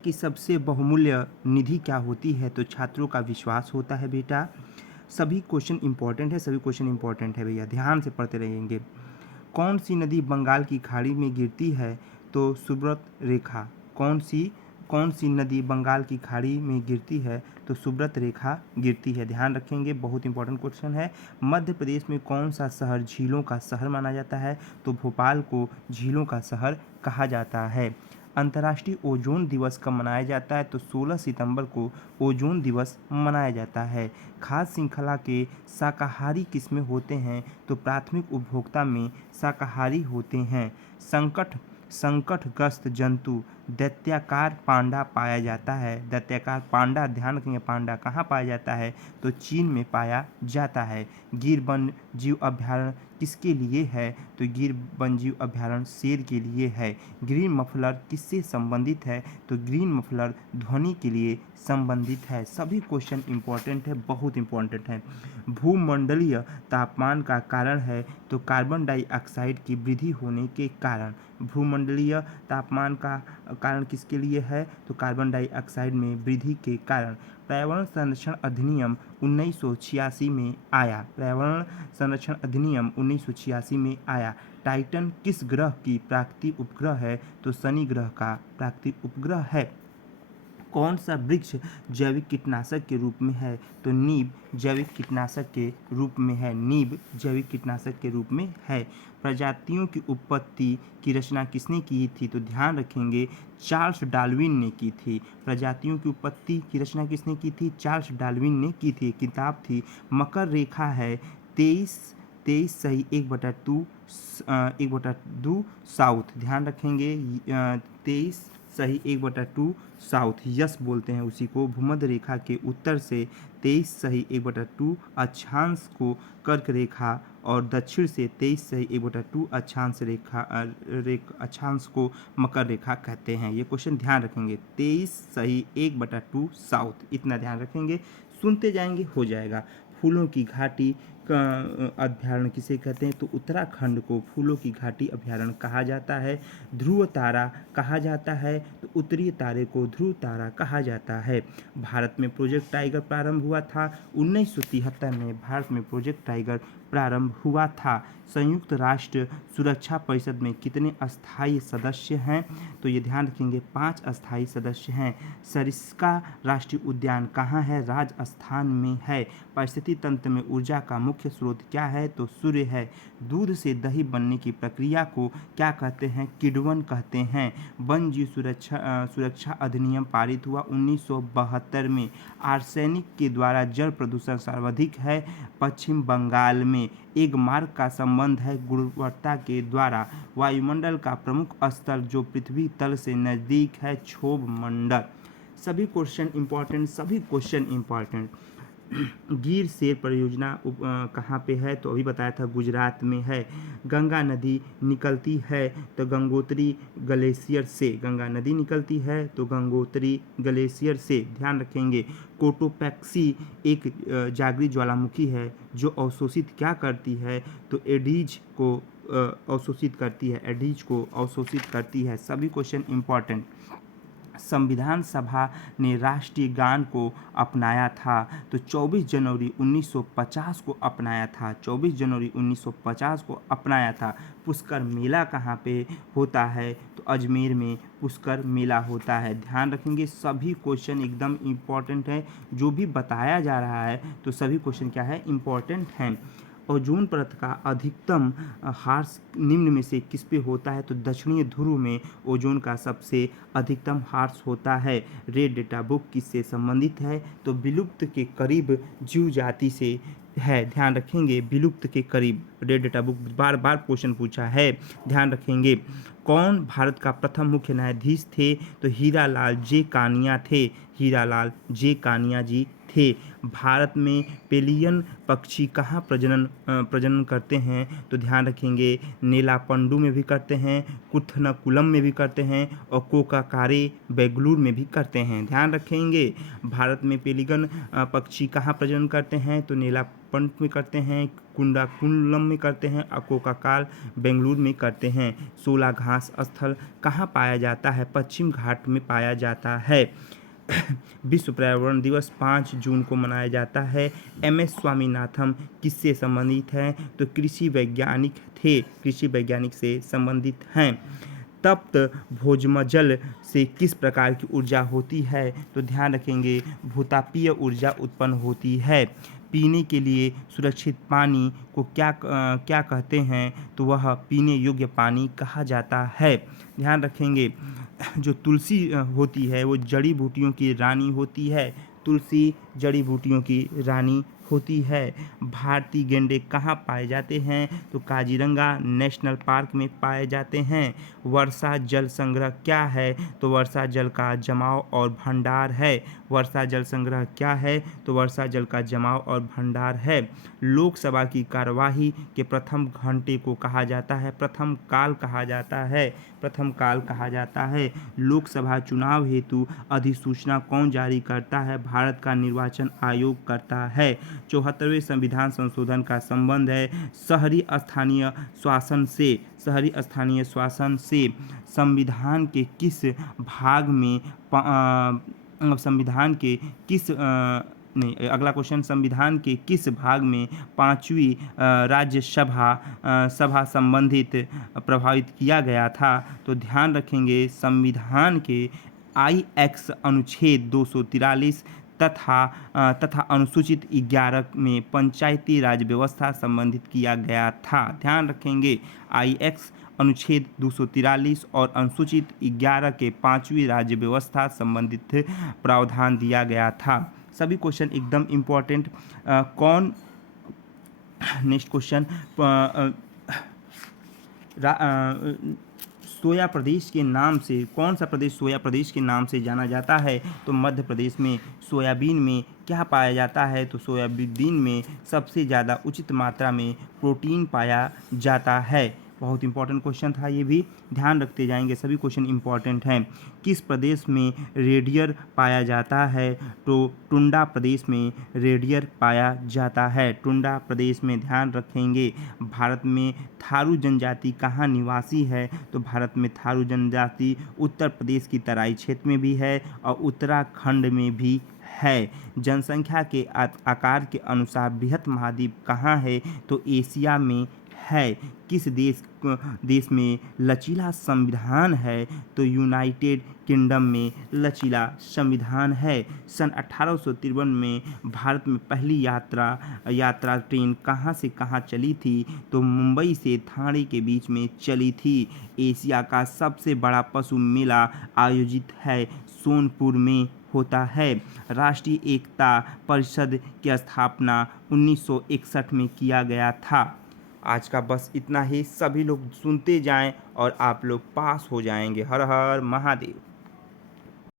कि सबसे बहुमूल्य निधि क्या होती है? तो छात्रों का विश्वास होता है बेटा। सभी क्वेश्चन इंपॉर्टेंट है, सभी क्वेश्चन इंपॉर्टेंट है भैया, ध्यान से पढ़ते रहेंगे। कौन सी नदी बंगाल की खाड़ी में गिरती है? तो सुब्रत रेखा। कौन सी नदी बंगाल की खाड़ी में गिरती है? तो सुब्रत रेखा गिरती है, ध्यान रखेंगे, बहुत इंपॉर्टेंट क्वेश्चन है। मध्य प्रदेश में कौन सा शहर झीलों का शहर माना जाता है? तो भोपाल को झीलों का शहर कहा जाता है। अंतर्राष्ट्रीय ओजोन दिवस कब मनाया जाता है? तो 16 सितंबर को ओजोन दिवस मनाया जाता है। खाद्य श्रृंखला के शाकाहारी किस्में होते हैं? तो प्राथमिक उपभोक्ता में शाकाहारी होते हैं। संकटग्रस्त जंतु दैत्याकार पांडा पाया जाता है। दैत्याकार पांडा, ध्यान रखेंगे, पांडा कहाँ पाया जाता है? तो चीन में पाया जाता है। गिर वन जीव अभयारण्य किसके लिए है? तो गिर वन जीव अभयारण्य शेर के लिए है। ग्रीन मफलर किससे संबंधित है? तो ग्रीन मफलर ध्वनि के लिए संबंधित है। सभी क्वेश्चन इंपॉर्टेंट है, बहुत इंपॉर्टेंट है। भूमंडलीय तापमान का कारण है? तो कार्बन डाइऑक्साइड की वृद्धि होने के कारण। भूमंडलीय तापमान का कारण किसके लिए है? तो कार्बन डाइऑक्साइड में वृद्धि के कारण। पर्यावरण संरक्षण अधिनियम 1986 में आया। पर्यावरण संरक्षण अधिनियम 1986 में आया। टाइटन किस ग्रह की प्राकृतिक उपग्रह है? तो शनि ग्रह का प्राकृतिक उपग्रह है। कौन सा वृक्ष जैविक कीटनाशक के रूप में है? तो नीम जैविक कीटनाशक के रूप में है। नीम जैविक कीटनाशक के रूप में है। प्रजातियों की उत्पत्ति की रचना किसने की थी? तो ध्यान रखेंगे, चार्ल्स डार्विन ने की थी। प्रजातियों की उत्पत्ति की रचना किसने की थी? चार्ल्स डार्विन ने की थी। किताब थी मकर रेखा है 23 सही 1/2 साउथ, ध्यान रखेंगे, 23 सही 1/2 साउथ, यस बोलते हैं उसी को। भूमध्य रेखा के उत्तर से 23 सही 1/2 अक्षांश को कर्क रेखा और दक्षिण से 23 सही 1/2 अक्षांश को मकर रेखा कहते हैं। ये क्वेश्चन ध्यान रखेंगे, 23 सही 1/2 साउथ, इतना ध्यान रखेंगे, सुनते जाएंगे, हो जाएगा। फूलों की घाटी का अभ्यारण्य किसे कहते हैं? तो उत्तराखंड को फूलों की घाटी अभ्यारण्य कहा जाता है। ध्रुव तारा कहा जाता है? तो उत्तरीय तारे को ध्रुव तारा कहा जाता है। भारत में प्रोजेक्ट टाइगर प्रारंभ हुआ था 1973 में। भारत में प्रोजेक्ट टाइगर प्रारंभ हुआ था। संयुक्त राष्ट्र सुरक्षा परिषद में कितने अस्थायी सदस्य हैं? तो ये ध्यान रखेंगे, 5 अस्थायी सदस्य हैं। सरिस्का राष्ट्रीय उद्यान कहाँ है? राजस्थान में है। परिस्थिति तंत्र में ऊर्जा का मुख्य स्रोत क्या है? तो सूर्य है। दूध से दही बनने की प्रक्रिया को क्या कहते हैं? किण्वन कहते हैं। वन जीव सुरक्षा अधिनियम पारित हुआ 1972 में। आर्सेनिक के द्वारा जल प्रदूषण सर्वाधिक है पश्चिम बंगाल में। एक मार्ग का संबंध है गुणवत्ता के द्वारा। वायुमंडल का प्रमुख स्तर जो पृथ्वी तल से नज़दीक है क्षोभ मंडल। सभी क्वेश्चन इंपॉर्टेंट, सभी क्वेश्चन इंपॉर्टेंट। गिर शेर परियोजना कहाँ पे है? तो अभी बताया था, गुजरात में है। गंगा नदी निकलती है तो गंगोत्री ग्लेशियर से। गंगा नदी निकलती है तो गंगोत्री ग्लेशियर से, ध्यान रखेंगे। कोटोपैक्सी एक जागृत ज्वालामुखी है जो अवशोषित क्या करती है? तो एडीज को अवशोषित करती है, एडीज को अवशोषित करती है। सभी क्वेश्चन इंपॉर्टेंट। संविधान सभा ने राष्ट्रीय गान को अपनाया था तो 24 जनवरी 1950 को अपनाया था। 24 जनवरी 1950 को अपनाया था। पुष्कर मेला कहाँ पे होता है? तो अजमेर में पुष्कर मेला होता है। ध्यान रखेंगे, सभी क्वेश्चन एकदम इम्पॉर्टेंट है। जो भी बताया जा रहा है तो सभी क्वेश्चन क्या है? इम्पॉर्टेंट हैं। ओजोन परत का अधिकतम ह्रास निम्न में से किस पे होता है? तो दक्षिणी ध्रुव में ओजोन का सबसे अधिकतम ह्रास होता है। रेड डेटा बुक किससे संबंधित है? तो विलुप्त के करीब जीव जाति से है, ध्यान रखेंगे, विलुप्त के करीब। रेड डेटा बुक बार बार क्वेश्चन पूछा है, ध्यान रखेंगे। कौन भारत का प्रथम मुख्य न्यायाधीश थे? तो हीरालाल जे कानिया थे। हीरालाल जे कानिया जी थे। भारत में पेलियन पक्षी कहाँ प्रजनन करते हैं? तो ध्यान रखेंगे नेलापंडू में भी करते हैं, कुथनकुलम में भी करते हैं और कोकाकारे बेंगलुरु में भी करते हैं। ध्यान रखेंगे भारत में पेलिगन पक्षी कहाँ प्रजनन करते हैं? तो नेलापंड में करते हैं, कुंडाकुलम में करते हैं और कोकाकाल बेंगलुरु में करते हैं। 16 घास स्थल कहाँ पाया जाता है? पश्चिम घाट में पाया जाता है। विश्व पर्यावरण दिवस 5 जून को मनाया जाता है। MS स्वामीनाथन किससे संबंधित हैं? तो कृषि वैज्ञानिक थे, कृषि वैज्ञानिक से संबंधित हैं। तप्त भोजमजल से किस प्रकार की ऊर्जा होती है? तो ध्यान रखेंगे भूतापीय ऊर्जा उत्पन्न होती है। पीने के लिए सुरक्षित पानी को क्या कहते हैं? तो वह पीने योग्य पानी कहा जाता है। ध्यान रखेंगे जो तुलसी होती है वो जड़ी बूटियों की रानी होती है। तुलसी जड़ी बूटियों की रानी होती है। भारतीय गैंडे कहाँ पाए जाते हैं? तो काजीरंगा नेशनल पार्क में पाए जाते हैं। वर्षा जल संग्रह क्या है? तो वर्षा जल का जमाव और भंडार है। वर्षा जल संग्रह क्या है? तो वर्षा जल का जमाव और भंडार है। लोकसभा की कार्यवाही के प्रथम घंटे को कहा जाता है? प्रथम काल कहा जाता है। प्रथम काल कहा जाता है। लोकसभा चुनाव हेतु अधिसूचना कौन जारी करता है? भारत का निर्वाचन आयोग करता है। 74वें संविधान संशोधन का संबंध है शहरी स्थानीय शासन से। शहरी स्थानीय शासन से संविधान के किस भाग में संविधान के किस नहीं, अगला क्वेश्चन संविधान के किस भाग में 5वीं सभा संबंधित प्रभावित किया गया था? तो ध्यान रखेंगे संविधान के IX अनुच्छेद 243 तथा अनुसूचित 11 में पंचायती राज व्यवस्था संबंधित किया गया था। ध्यान रखेंगे IX अनुच्छेद 243 और अनुसूचित 11 के 5वीं राज्य व्यवस्था संबंधित प्रावधान दिया गया था। सभी क्वेश्चन एकदम इम्पोर्टेंट। नेक्स्ट क्वेश्चन सोया प्रदेश के नाम से कौन सा प्रदेश सोया प्रदेश के नाम से जाना जाता है? तो मध्य प्रदेश में सोयाबीन में क्या पाया जाता है? तो सोयाबीन में सबसे ज़्यादा उचित मात्रा में प्रोटीन पाया जाता है। बहुत इंपॉर्टेंट क्वेश्चन था ये भी, ध्यान रखते जाएंगे, सभी क्वेश्चन इंपॉर्टेंट हैं। किस प्रदेश में रेडियर पाया जाता है? तो टुंडा प्रदेश में रेडियर पाया जाता है। टुंडा प्रदेश में। ध्यान रखेंगे भारत में थारू जनजाति कहाँ निवासी है? तो भारत में थारू जनजाति उत्तर प्रदेश की तराई क्षेत्र में भी है और उत्तराखंड में भी है। जनसंख्या के आकार के अनुसार बृहत महाद्वीप कहाँ है? तो एशिया में है। किस देश में लचीला संविधान है? तो यूनाइटेड किंगडम में लचीला संविधान है। सन 1853 में भारत में पहली यात्रा ट्रेन कहाँ से कहाँ चली थी? तो मुंबई से ठाणे के बीच में चली थी। एशिया का सबसे बड़ा पशु मेला आयोजित है सोनपुर में होता है। राष्ट्रीय एकता परिषद की स्थापना 1961 में किया गया था। आज का बस इतना ही। सभी लोग सुनते जाएं और आप लोग पास हो जाएंगे। हर हर महादेव।